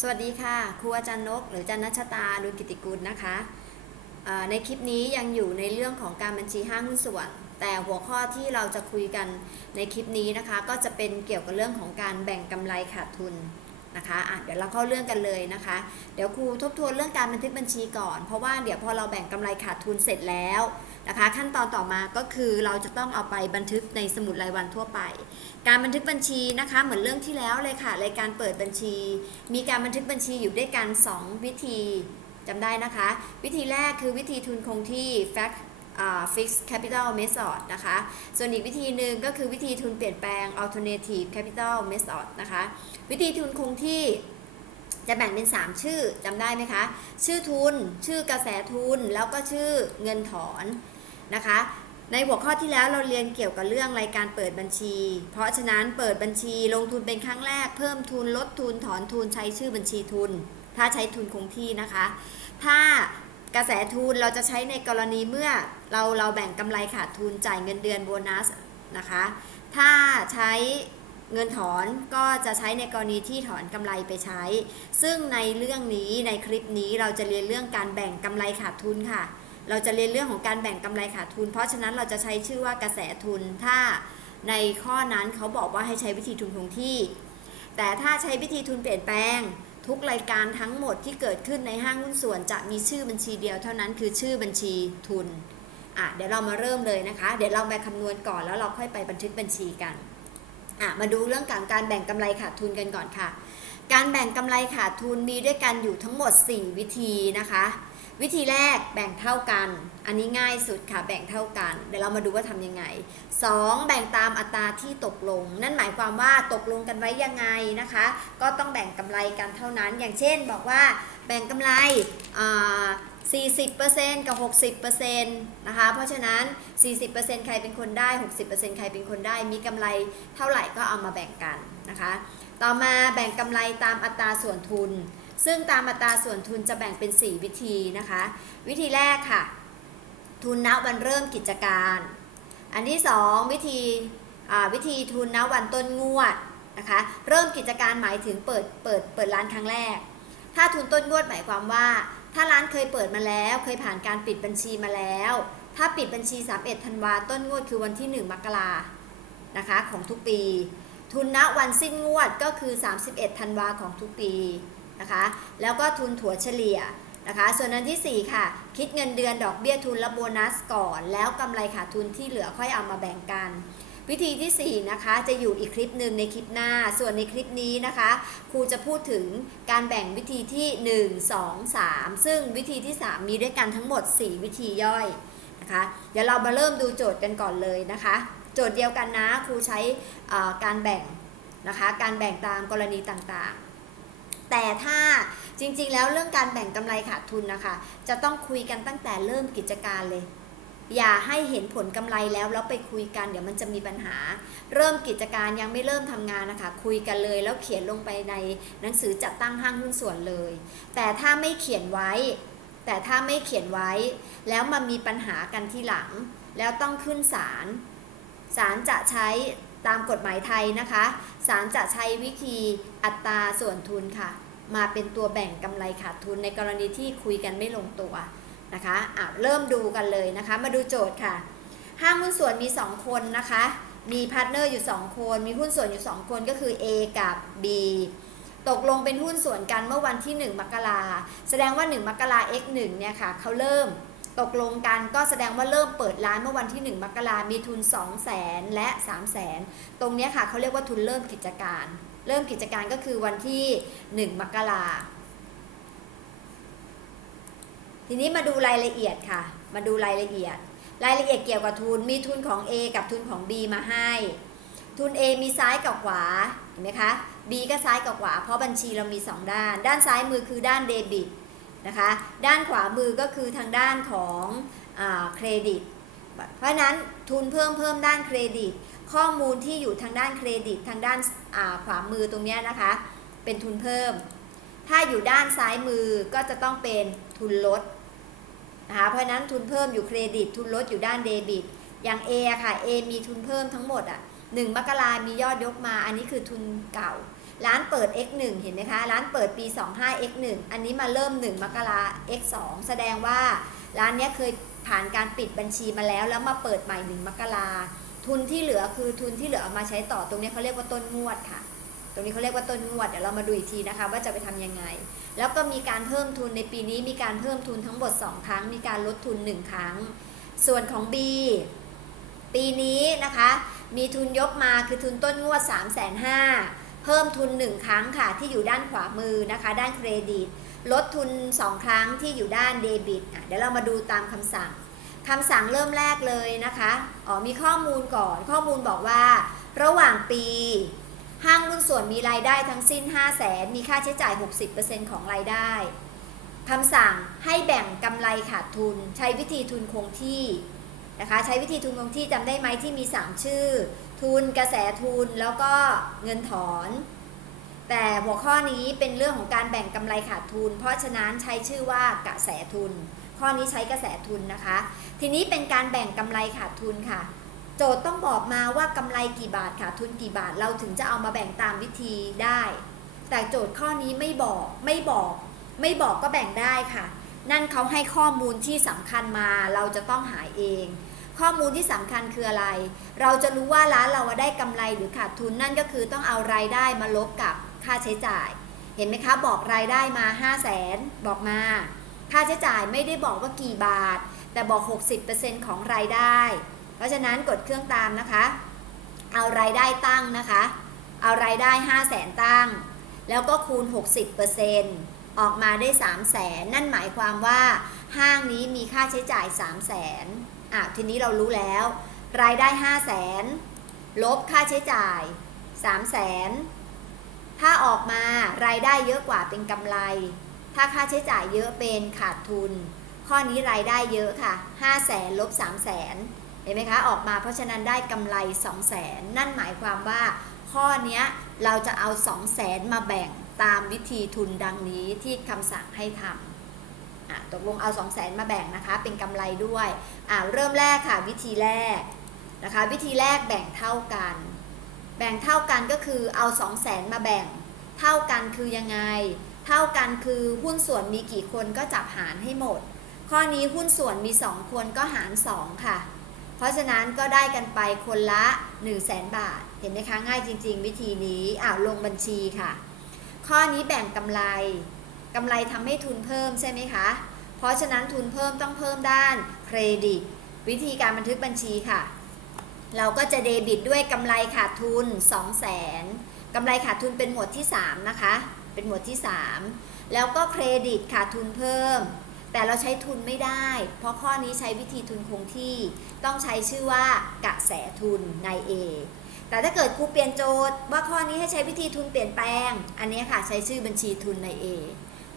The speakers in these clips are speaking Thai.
สวัสดีค่ะ ครูอาจารย์นก หรืออาจารย์นัชตาลุนกิติกุลนะคะในคลิปนี้ยังอยู่ในเรื่องของการบัญชีห้างหุ้นส่วน แต่หัวข้อที่เราจะคุยกันในคลิปนี้นะคะ ก็จะเป็นเกี่ยวกับเรื่องของการแบ่งกำไรขาดทุนนะคะะเดี๋ยวเราเข้าเรื่องกันเลยนะคะ เดี๋ยวครูทบทวนเรื่องการบันทึกบัญชีก่อน เพราะว่าเดี๋ยวพอเราแบ่งกำไรขาดทุนเสร็จแล้ว นะคะ ขั้นตอนต่อมาก็คือเราจะต้องเอาไปบันทึกในสมุดรายวันทั่วไป การบันทึกบัญชีนะคะเหมือนเรื่องที่แล้วเลยค่ะรายการเปิดบัญชี มีการบันทึกบัญชีอยู่ด้วยกัน 2 วิธีจำได้นะคะ วิธีแรกคือวิธีทุนคงที่ fact fixed capital method นะคะ ส่วนอีกวิธีหนึ่งก็คือวิธีทุนเปลี่ยนแปลง alternative capital method นะคะ วิธีทุนคงที่จะแบ่งเป็น 3 ชื่อจำได้ไหมคะ ชื่อทุน ชื่อกระแสทุน แล้วก็ชื่อเงินถอน นะคะ ในหัวข้อที่แล้วเราเรียนเกี่ยวกับเรื่องรายการเปิดบัญชี เพราะฉะนั้นเปิดบัญชีลงทุนเป็นครั้งแรก เพิ่มทุนลดทุนถอนทุนใช้ชื่อบัญชีทุน ถ้าใช้ทุนคงที่นะคะ ถ้ากระแสทุนเราจะใช้ในกรณีเมื่อเราเราแบ่งกำไรขาดทุนจ่ายเงินเดือนโบนัสนะคะ ถ้าใช้เงินถอนก็จะใช้ในกรณีที่ถอนกำไรไปใช้ ซึ่งในเรื่องนี้ในคลิปนี้เราจะเรียนเรื่องการแบ่งกำไรขาดทุนค่ะ เราจะเรียนเรื่องของการแบ่งกำไรขาดทุน เพราะฉะนั้นเราจะใช้ชื่อว่ากระแสทุน ถ้าในข้อนั้นเขาบอกว่าให้ใช้วิธีทุนคงที่ แต่ถ้าใช้วิธีทุนเปลี่ยนแปลง ทุกรายการทั้งหมดที่เกิดขึ้นในห้างหุ้นส่วน จะมีชื่อบัญชีเดียวเท่านั้นคือชื่อบัญชีทุนอะเดี๋ยวเรามาเริ่มเลยนะคะ เดี๋ยวเราไปคำนวณก่อนแล้วเราค่อยไปบันทึกบัญชีกันอะมาดูเรื่องการการแบ่งกำไรขาดทุนกันก่อนค่ะ การแบ่งกำไรขาดทุนมีด้วยกันอยู่ทั้งหมด 4 วิธีนะคะ วิธีแรกแบ่งเท่ากัน อันนี้ง่ายสุดค่ะแบ่งเท่ากัน เดี๋ยวเรามาดูว่าทำยังไง 2. แบ่งตามอัตราที่ตกลง นั่นหมายความว่าตกลงกันไว้ยังไงนะคะ ก็ต้องแบ่งกำไรกันเท่านั้น อย่างเช่นบอกว่าแบ่งกำไร40%กับ 60%นะคะ เพราะฉะนั้น 40%ใครเป็นคนได้ 60%ใครเป็นคนได้ มีกำไรเท่าไหร่ก็เอามาแบ่งกันนะคะ ต่อมาแบ่งกำไรตามอัตราส่วนทุน ซึ่งตามอัตราส่วนทุนจะแบ่งเป็น 4 วิธีนะคะ วิธีแรกค่ะ ทุนณวันเริ่มกิจการ อันที่ 2 วิธีวิธีทุนณวันต้นงวดนะคะ เริ่มกิจการหมายถึงเปิดเปิดเปิดร้านครั้งแรก ถ้าทุนต้นงวดหมายความว่า ถ้าร้านเคยเปิดมาแล้ว เคยผ่านการปิดบัญชีมาแล้ว ถ้าปิดบัญชี 31ธันวาต้นงวดคือวันที่ 1 มกรานะคะของทุกปี ทุนณวันสิ้นงวดก็คือ 31ธันวาของทุกปี นะคะ แล้วก็ทุนถั่วเฉลี่ยนะคะ ส่วนอันที่ 4 ค่ะ คิดเงินเดือนดอกเบี้ยทุนและโบนัสก่อน แล้วกำไรขาดทุนที่เหลือค่อยเอามาแบ่งกัน วิธีที่ 4 นะคะ จะอยู่อีกคลิปหนึ่งในคลิปหน้า ส่วนในคลิปนี้นะคะ ครูจะพูดถึงการแบ่งวิธีที่ 1 2 3 ซึ่งวิธีที่ 3 มีด้วยกันทั้งหมด 4 วิธีย่อยนะคะ เดี๋ยวเรามาเริ่มดูโจทย์กันก่อนเลยนะคะ โจทย์เดียวกันนะ ครูใช้การแบ่งนะคะ การแบ่งตามกรณีต่างๆ แต่ถ้าจริงๆ แล้วเรื่องการแบ่งกำไรขาดทุนนะคะ จะต้องคุยกันตั้งแต่เริ่มกิจการเลย อย่าให้เห็นผลกำไรแล้วแล้วไปคุยกันเดี๋ยวมันจะมีปัญหา เริ่มกิจการยังไม่เริ่มทำงานนะคะ คุยกันเลยแล้วเขียนลงไปในหนังสือจัดตั้งห้างหุ้นส่วนเลย แต่ถ้าไม่เขียนไว้ แต่ถ้าไม่เขียนไว้ แล้วมามีปัญหากันที่หลัง แล้วต้องขึ้นศาลศาลจะใช้ตามกฎหมายไทยนะคะศาลจะใช้วิธีอัตราส่วนทุนค่ะ มาเป็นตัวแบ่งกำไรขาดทุนในกรณีที่คุยกันไม่ลงตัวนะคะอะเริ่มดูกันเลยนะคะ มาดูโจทย์ค่ะห้างหุ้นส่วนมี 2 คนนะคะ มีพาร์ทเนอร์อยู่ 2 คน มีหุ้นส่วนอยู่ 2 คนก็คือ A กับ B ตกลงเป็นหุ้นส่วนกันเมื่อวันที่ 1 มกราแสดงว่า 1 มกรา x 1เนี่ยค่ะเขาเริ่มตกลงกันก็แสดงว่าเริ่มเปิดร้านเมื่อวันที่ 1 มกรามีทุน 2 0 0แสนและ 3 0 0แสนตรงนี้ค่ะเขาเรียกว่าทุนเริ่มกิจการ เริ่มกิจการก็คือวันที่ 1 มกราทีนี้มาดูรายละเอียดค่ะ มาดูรายละเอียด รายละเอียดเกี่ยวกับทุน มีทุนของ A กับทุนของ B มาให้ ทุน A มีซ้ายกับขวา เห็นไหมคะ B ก็ซ้ายกับขวา เพราะบัญชีเรามี 2 ด้าน ด้านซ้ายมือคือด้านเดบิตนะคะ ด้านขวามือก็คือทางด้านของอเครดิต เพราะนั้นทุนเพิ่มเพิ่มด้านเครดิต ข้อมูลที่อยู่ทางด้านเครดิตทางด้านาขวามือตรงนี้นะคะ เป็นทุนเพิ่ม ถ้าอยู่ด้านซ้ายมือก็จะต้องเป็นทุนลดนะคะเพราะนั้นทุนเพิ่มอยู่เครดิต ทุนลดอยู่ด้านเดบิต อย่าง A อค่ะ A มีทุนเพิ่มทั้งหมดอะหนึ่งมกรามียอดยกมา อันนี้คือทุนเก่า ร้านเปิด x 1 เห็นไหมคะ ร้านเปิดปี 25 x 1 อันนี้มาเริ่ม 1 มกรา x 2 แสดงว่าร้านนี้เคยผ่านการปิดบัญชีมาแล้ว แล้วมาเปิดใหม่ 1 มกรา ทุนที่เหลือคือทุนที่เหลือเอามาใช้ต่อตรงนี้เขาเรียกว่าต้นงวดค่ะ ตรงนี้เขาเรียกว่าต้นงวดเดี๋ยวเรามาดูอีกทีนะคะ ว่าจะไปทำยังไง แล้วก็มีการเพิ่มทุนในปีนี้มีการเพิ่มทุนทั้งหมด 2 ครั้ง มีการลดทุน 1 ครั้ง ส่วนของ B ปีนี้นะคะ มีทุนยกมาคือทุนต้นงวด 3 5 0 0 0เพิ่มทุน 1 ครั้งค่ะที่อยู่ด้านขวามือนะคะ ด้านเครดิต ลดทุน 2 ครั้งที่อยู่ด้านเดบิตอะเดี๋ยวเรามาดูตามคำสั่ง คำสั่งเริ่มแรกเลยนะคะอ๋อมีข้อมูลก่อนข้อมูลบอกว่า ระหว่างปีห้างหุ้นส่วนมีรายได้ทั้งสิ้น 5 0 0แสนมีค่าใช้จ่าย 60%ของรายได้คำสั่งให้แบ่งกำไรขาดทุน ใช้วิธีทุนคงที่นะคะใช้วิธีทุนคงที่จำได้ไหมที่มี 3 ชื่อ ทุนกระแสทุนแล้วก็เงินถอน แต่หัวข้อนี้เป็นเรื่องของการแบ่งกำไรขาดทุน เพราะฉะนั้นใช้ชื่อว่ากระแสทุน ข้อนี้ใช้กระแสทุนนะคะ ทีนี้เป็นการแบ่งกำไรขาดทุนค่ะ โจทย์ต้องบอกมาว่ากำไรกี่บาทขาดทุนกี่บาทเราถึงจะเอามาแบ่งตามวิธีได้ แต่โจทย์ข้อนี้ไม่บอกไม่บอก ไม่บอกก็แบ่งได้ค่ะ นั่นเขาให้ข้อมูลที่สำคัญมาเราจะต้องหาเอง ข้อมูลที่สำคัญคืออะไร เราจะรู้ว่าร้านเราได้กำไรหรือขาดทุนนั่นก็คือต้องเอารายได้มาลบกับค่าใช้จ่าย เห็นไหมคะบอกรายได้มา 5 0 0แสนบอกมา ค่าใช้จ่ายไม่ได้บอกว่ากี่บาท แต่บอก 60%ของรายได้ เพราะฉะนั้นกดเครื่องตามนะคะ เอารายได้ตั้งนะคะ เอารายได้ 5 0 0แสนตั้ง แล้วก็คูณ 60%ออกมาได้ 3 0 0แสนนั่นหมายความว่าห้างนี้มีค่าใช้จ่าย 3 0 0แสนอะทีนี้เรารู้แล้ว รายได้ 5 0 0แสนลบค่าใช้จ่าย 3 0 0แสนถ้าออกมารายได้เยอะกว่าเป็นกำไร ถ้าค่าใช้จ่ายเยอะเป็นขาดทุน ข้อนี้รายได้เยอะค่ะ 5 0 0แสนลบ3 0 0แสนเห็นไหมคะออกมาเพราะฉะนั้นได้กำไร 2 0 0แสนนั่นหมายความว่า ข้อนี้เราจะเอา 2 0 0แสนมาแบ่งตามวิธีทุนดังนี้ที่คำสั่งให้ทำตกลงเอา 2 0 0แสนมาแบ่งนะคะ เป็นกำไรด้วยเริ่มแรกค่ะวิธีแรกนะคะ วิธีแรกแบ่งเท่ากัน แบ่งเท่ากันก็คือเอา 2 0 0แสนมาแบ่ง เท่ากันคือยังไง เท่ากันคือหุ้นส่วนมีกี่คนก็จับหารให้หมด ข้อนี้หุ้นส่วนมี 2 คนก็หาร 2 ค่ะ เพราะฉะนั้นก็ได้กันไปคนละ 1 0 0 0 0แสนบาท เห็นไหมคะง่ายจริง ๆ วิธีนี้อ่าลงบัญชีค่ะ ข้อนี้แบ่งกำไรกำไรทำให้ทุนเพิ่มใช่ไหมคะ เพราะฉะนั้นทุนเพิ่มต้องเพิ่มด้านเครดิต วิธีการบันทึกบัญชีค่ะ เราก็จะเดบิตด้วยกำไรขาดทุน 2 0 0แสนกำไรขาดทุนเป็นหมวดที่ 3 นะคะ เป็นหมวดที่ 3 แล้วก็เครดิตขาดทุนเพิ่ม แต่เราใช้ทุนไม่ได้ เพราะข้อนี้ใช้วิธีทุนคงที่ ต้องใช้ชื่อว่ากระแสทุนใน A แต่ถ้าเกิดครูเปลี่ยนโจทย์ว่าข้อนี้ให้ใช้วิธีทุนเปลี่ยนแปลง อันนี้ค่ะใช้ชื่อบัญชีทุนใน A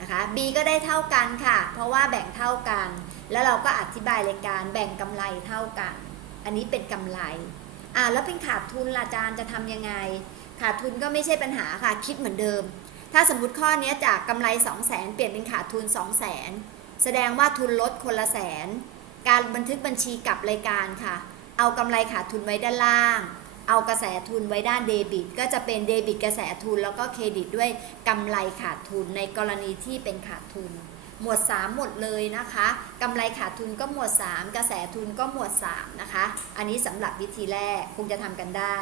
นะคะ B ก็ได้เท่ากันค่ะ เพราะว่าแบ่งเท่ากัน แล้วเราก็อธิบายรายการแบ่งกำไรเท่ากัน อันนี้เป็นกำไร อ่าแล้วเป็นขาดทุนละอาจารย์จะทำยังไง ขาดทุนก็ไม่ใช่ปัญหาค่ะ คิดเหมือนเดิม ถ้าสมมติข้อนี้จากกำไร2 0 0แสนเปลี่ยนเป็นขาดทุน 2 0 0แสนแสดงว่าทุนลดคนละแสน การบันทึกบัญชีกับรายการค่ะ เอากำไรขาดทุนไว้ด้านล่าง เอากระแสทุนไว้ด้านเดบิต ก็จะเป็นเดบิตกระแสทุนแล้วก็เครดิตด้วยกำไรขาดทุนในกรณีที่เป็นขาดทุน หมวด 3 หมดเลยนะคะกำไรขาดทุนก็หมวด 3 กระแสทุนก็หมวด 3 นะคะ อันนี้สำหรับวิธีแรกคงจะทำกันได้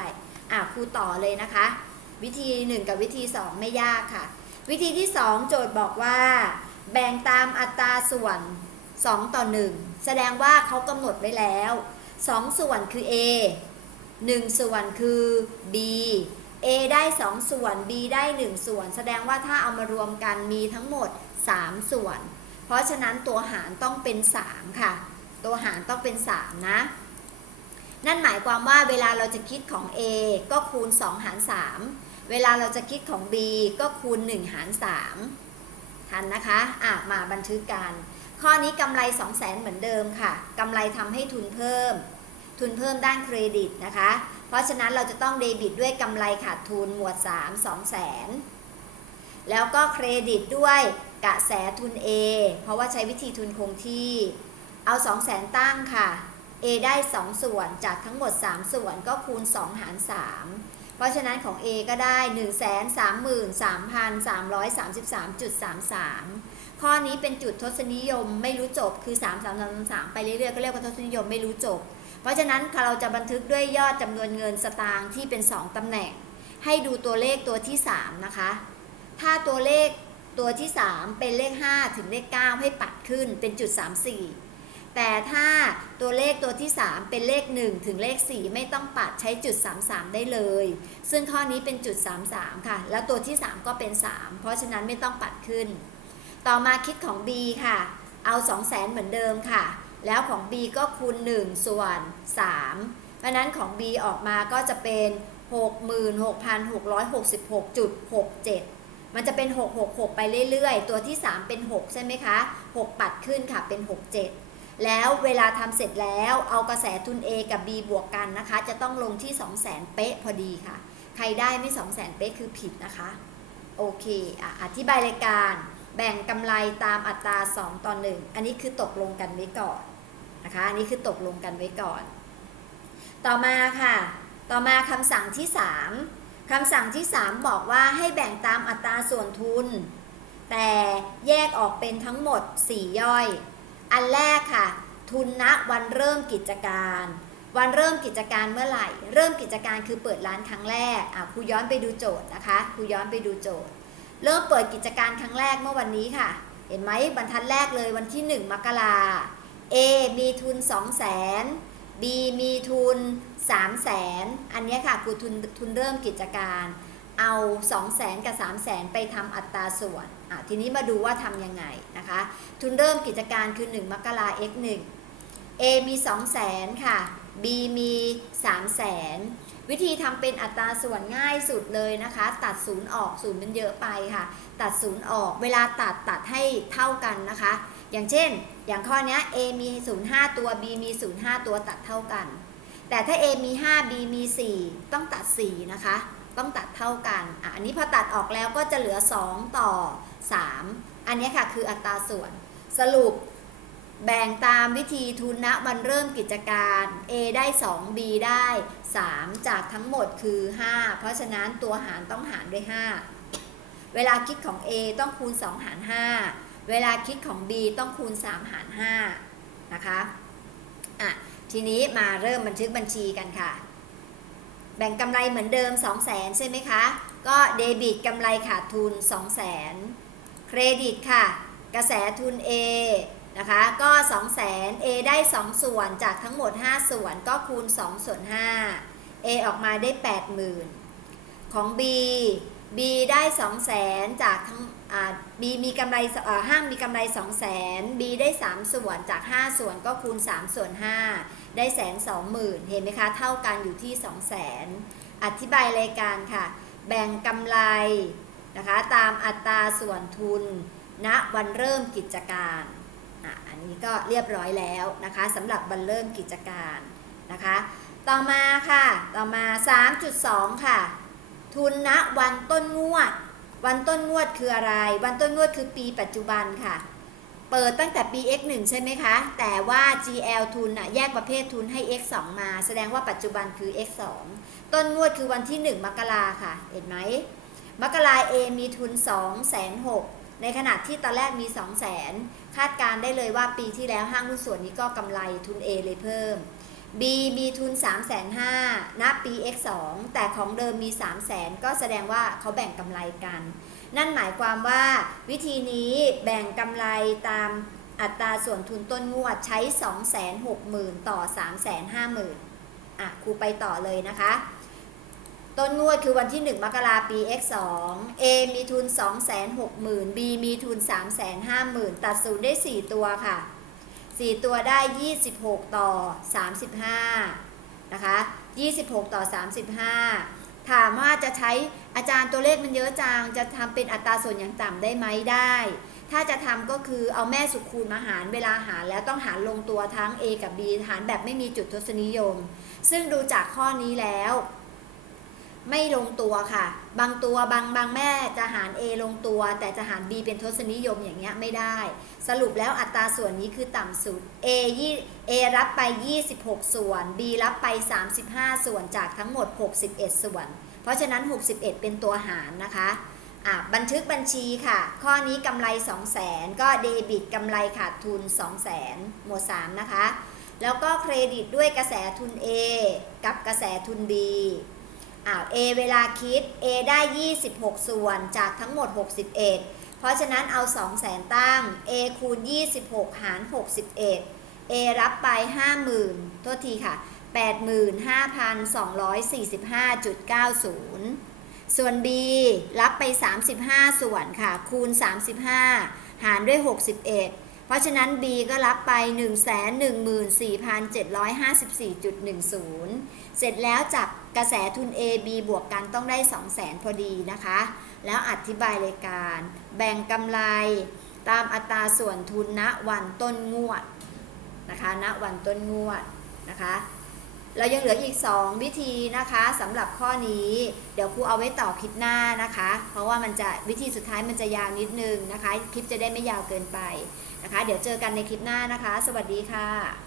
อะครูต่อเลยนะคะ วิธี 1 กับวิธี 2 ไม่ยากค่ะ วิธีที่ 2 โจทย์บอกว่า แบ่งตามอัตราส่วน 2 ต่อ 1 แสดงว่าเขากำหนดไว้แล้ว 2 ส่วนคือ A 1 ส่วนคือ B A ได้ 2 ส่วน B ได้ 1 ส่วน แสดงว่าถ้าเอามารวมกันมีทั้งหมด 3 ส่วน เพราะฉะนั้นตัวหารต้องเป็น 3 ค่ะ ตัวหารต้องเป็น 3 นะ นั่นหมายความว่าเวลาเราจะคิดของ A ก็คูณ 2 หาร 3 เวลาเราจะคิดของ B ก็คูณ 1 หาร 3 ทันนะคะอะมาบันทึกกัน ข้อนี้กำไร 2 0 0แสนเหมือนเดิมค่ะกำไรทำให้ทุนเพิ่ม ทุนเพิ่มด้านเครดิตนะคะ เพราะฉะนั้นเราจะต้องเดบิตด้วยกำไรขาดทุนหมวด 3 2 0 0แสนแล้วก็เครดิตด้วยกระแสทุน A เพราะว่าใช้วิธีทุนคงที่ เอา 2 0 0แสนตั้งค่ะ A ได้ 2 ส่วนจากทั้งหมด 3 ส่วนก็คูณ 2 หาร 3 เพราะฉะนั้นของ A ก็ได้1 3 3 3 3 3 3 ข้อนี้เป็นจุดทศนิยมไม่รู้จบคือ 3 3 3 3 ไปเรื่อยๆ ก็เรียกว่าทศนิยมไม่รู้จบ เพราะฉะนั้นเราจะบันทึกด้วยยอดจำนวนเงินสตางค์ที่เป็น 2 ตำแหน่ง ให้ดูตัวเลขตัวที่ 3 นะคะ ถ้าตัวเลขตัวที่ 3 เป็นเลข 5 ถึงเลข 9 ให้ปัดขึ้นเป็นจุด 34 แต่ถ้าตัวเลขตัวที่ 3 เป็นเลข 1 ถึงเลข 4 ไม่ต้องปัดใช้จุด 33 ได้เลย ซึ่งข้อนี้เป็นจุด 33 ค่ะ แล้วตัวที่ 3 ก็เป็น 3 เพราะฉะนั้นไม่ต้องปัดขึ้น ต่อมาคิดของ B ค่ะ เอา 2 0 0 0 0 0เหมือนเดิมค่ะ แล้วของ B ก็คูณ 1 ส่วน 3 เพราะฉะนั้นของ B ออกมาก็จะเป็น 66,666.67มันจะเป็น 666 ไปเรื่อยๆ ตัวที่ 3 เป็น 6 ใช่ไหมคะ 6 ปัดขึ้นค่ะ เป็น 67 แล้วเวลาทำเสร็จแล้วเอากระแสทุน A กับ B บวกกันนะคะ จะต้องลงที่ 200,000เป๊ะพอดีค่ะ ใครได้ไม่ 200,000เป๊ะคือผิดนะคะ โอเคอะอธิบายรายการ แบ่งกำไรตามอัตรา 2 ต่อ 1 อันนี้คือตกลงกันไว้ก่อนนะคะ อันนี้คือตกลงกันไว้ก่อน ต่อมาค่ะ ต่อมาคำสั่งที่ 3 คำสั่งที่ 3 บอกว่าให้แบ่งตามอัตราส่วนทุน แต่แยกออกเป็นทั้งหมด 4 ย่อย อันแรกค่ะ ทุนณวันเริ่มกิจการ วันเริ่มกิจการเมื่อไหร่ เริ่มกิจการคือเปิดร้านครั้งแรกอะครูย้อนไปดูโจทย์นะคะครูย้อนไปดูโจทย์ เริ่มเปิดกิจการครั้งแรกเมื่อวันนี้ค่ะ เห็นไหมบรรทัดแรกเลยวันที่ 1 มกรา A มีทุน 2 0 0 0 0 0 B มีทุน 3 0 0 0 0 0อันนี้ค่ะคือทุนทุนเริ่มกิจการ เอา 2 0 0 0 0 0กับ3 0 0 0 0 0ไปทำอัตราส่วนอะทีนี้มาดูว่าทำยังไงนะคะ ทุนเริ่มกิจการคือ 1 มกรา x 1 A มี 2 0 0 0 0 0ค่ะ B มี 3 0 0 0 0 0วิธีทำเป็นอัตราส่วนง่ายสุดเลยนะคะ ตัดศูนย์ออกศูนย์มันเยอะไปค่ะ ตัดศูนย์ออกเวลาตัดตัดให้เท่ากันนะคะ อย่างเช่น อย่างข้อนี้ A มี 05 ตัว B มี 05 ตัวตัดเท่ากัน แต่ถ้า A มี 5 B มี 4 ต้องตัด 4 นะคะ ต้องตัดเท่ากันอะอันนี้พอตัดออกแล้วก็จะเหลือ 2 ต่อ 3 อันนี้ค่ะคืออัตราส่วน สรุปแบ่งตามวิธีทุนณวันเริ่มกิจการ A ได้ 2 B ได้ 3 จากทั้งหมดคือ 5 เพราะฉะนั้นตัวหารต้องหารด้วย 5 เวลาคิดของ A ต้องคูณ 2 หาร 5 เวลาคิดของ B ต้องคูณ 3 หาร 5 นะคะ อะ ทีนี้มาเริ่มบันทึกบัญชีกันค่ะ แบ่งกำไรเหมือนเดิม 2 0 0 0 0 0 ใช่ไหมคะ ก็เดบิตกำไรขาดทุน 2 0 0 0 0 0เครดิตค่ะ กระแสทุน A นะคะ ก็2 0 0 0 0 0 A ได้ 2 ส่วนจากทั้งหมด 5 ส่วนก็คูณ 2 ส่วน 5 A ออกมาได้ 80,000 ของ B B ได้ 2 0 0 0 0 0 จากทั้ง อ่า B มีกำไรห้างมีกำไร 2 0 0 0 0 0 B ได้ 3 ส่วนจาก 5 ส่วนก็คูณ 3 ส่วน 5 ได้แสนสองหมื่นเห็นไหมคะ เท่ากันอยู่ที่ 2 0 0 0 0 0อธิบายรายการค่ะ แบ่งกำไรนะคะตามอัตราส่วนทุนณวันเริ่มกิจการออันนี้ก็เรียบร้อยแล้วนะคะสำหรับวันเริ่มกิจการนะคะ ต่อมาค่ะ ต่อมา 3.2 ค่ะ ทุนณวันต้นงวด วันต้นงวดคืออะไร วันต้นงวดคือปีปัจจุบันค่ะ เปิดตั้งแต่ปี x1 ใช่ไหมคะ แต่ว่า GL ทุนอะแยกประเภททุนให้ x2 มา แสดงว่าปัจจุบันคือ x2 ต้นงวดคือวันที่ 1 มกราค่ะ เห็นไหม มกรา A มีทุน 2 6 0 0 0ในขณะที่ตอนแรกมี 2 0 0 0 0 0 คาดการได้เลยว่าปีที่แล้วห้างหุ้นส่วนนี้ก็กำไรทุน A เลยเพิ่ม B มีทุน 3 5 0 0 0ณปี X2 แต่ของเดิมมี3 0 0 0 0 0ก็แสดงว่าเขาแบ่งกำไรกัน นั่นหมายความว่าวิธีนี้แบ่งกำไรตามอัตราส่วนทุนต้นงวดใช้ 260,000 ต่อ 350,000อะครูไปต่อเลยนะคะ ต้นงวดคือวันที่ 1 มกราปี X2 A มีทุน 260,000 B มีทุน 350,000 ตัดศูนย์ได้ 4 ตัวค่ะ 4 ตัวได้ 26 ต่อ 35 นะคะ 26 ต่อ 35 ถามว่าจะใช้อาจารย์ตัวเลขมันเยอะจัง จะทำเป็นอัตราส่วนอย่างต่ำได้ไหมได้ ถ้าจะทำก็คือเอาแม่สุขูณมาหารเวลาหารแล้วต้องหารลงตัวทั้ง A กับ B หารแบบไม่มีจุดทศนิยม ซึ่งดูจากข้อนี้แล้ว ไม่ลงตัวค่ะ บางตัวบางบางแม่จะหาร A ลงตัว แต่จะหาร B เป็นทศนิยมอย่างเงี้ยไม่ได้ สรุปแล้วอัตราส่วนนี้คือต่ำสุด A ยี่ A รับไป 26 ส่วน B รับไป 35 ส่วนจากทั้งหมด 61 ส่วน เพราะฉะนั้น 61 เป็นตัวหารนะคะอะบันทึกบัญชีค่ะ ข้อนี้กำไร 2 0 0 0 0 0 ก็เดบิตกำไรขาดทุน 2 0 0 0 0 0 หมวด 3 นะคะ แล้วก็เครดิตด้วยกระแสทุน A กับกระแสทุน B อ่า A เวลาคิด A ได้ 26 ส่วนจากทั้งหมด 61 เพราะฉะนั้นเอา2 0 0 0 0 0ตั้ง A คูณ 26 หาร 61 A รับไป 50,000 โทษทีค่ะ 85,245.90 ส่วน B รับไป 35 ส่วนค่ะ คูณ 35 หารด้วย 61 เพราะฉะนั้น B ก็รับไป 114,754.10 เสร็จแล้วจับกระแสทุน A B บวกกันต้องได้ 200,000 พอดีนะคะ แล้วอธิบายรายการ แบ่งกำไรตามอัตราส่วนทุนณวันต้นงวดนะคะณวันต้นงวดนะคะเรายังเหลืออีก 2 วิธีนะคะสำหรับข้อนี้เดี๋ยวครูเอาไว้ต่อคลิปหน้านะคะ เพราะว่ามันจะวิธีสุดท้ายมันจะยาวนิดนึงนะคะ คลิปจะได้ไม่ยาวเกินไป นะคะ เดี๋ยวเจอกันในคลิปหน้านะคะ สวัสดีค่ะ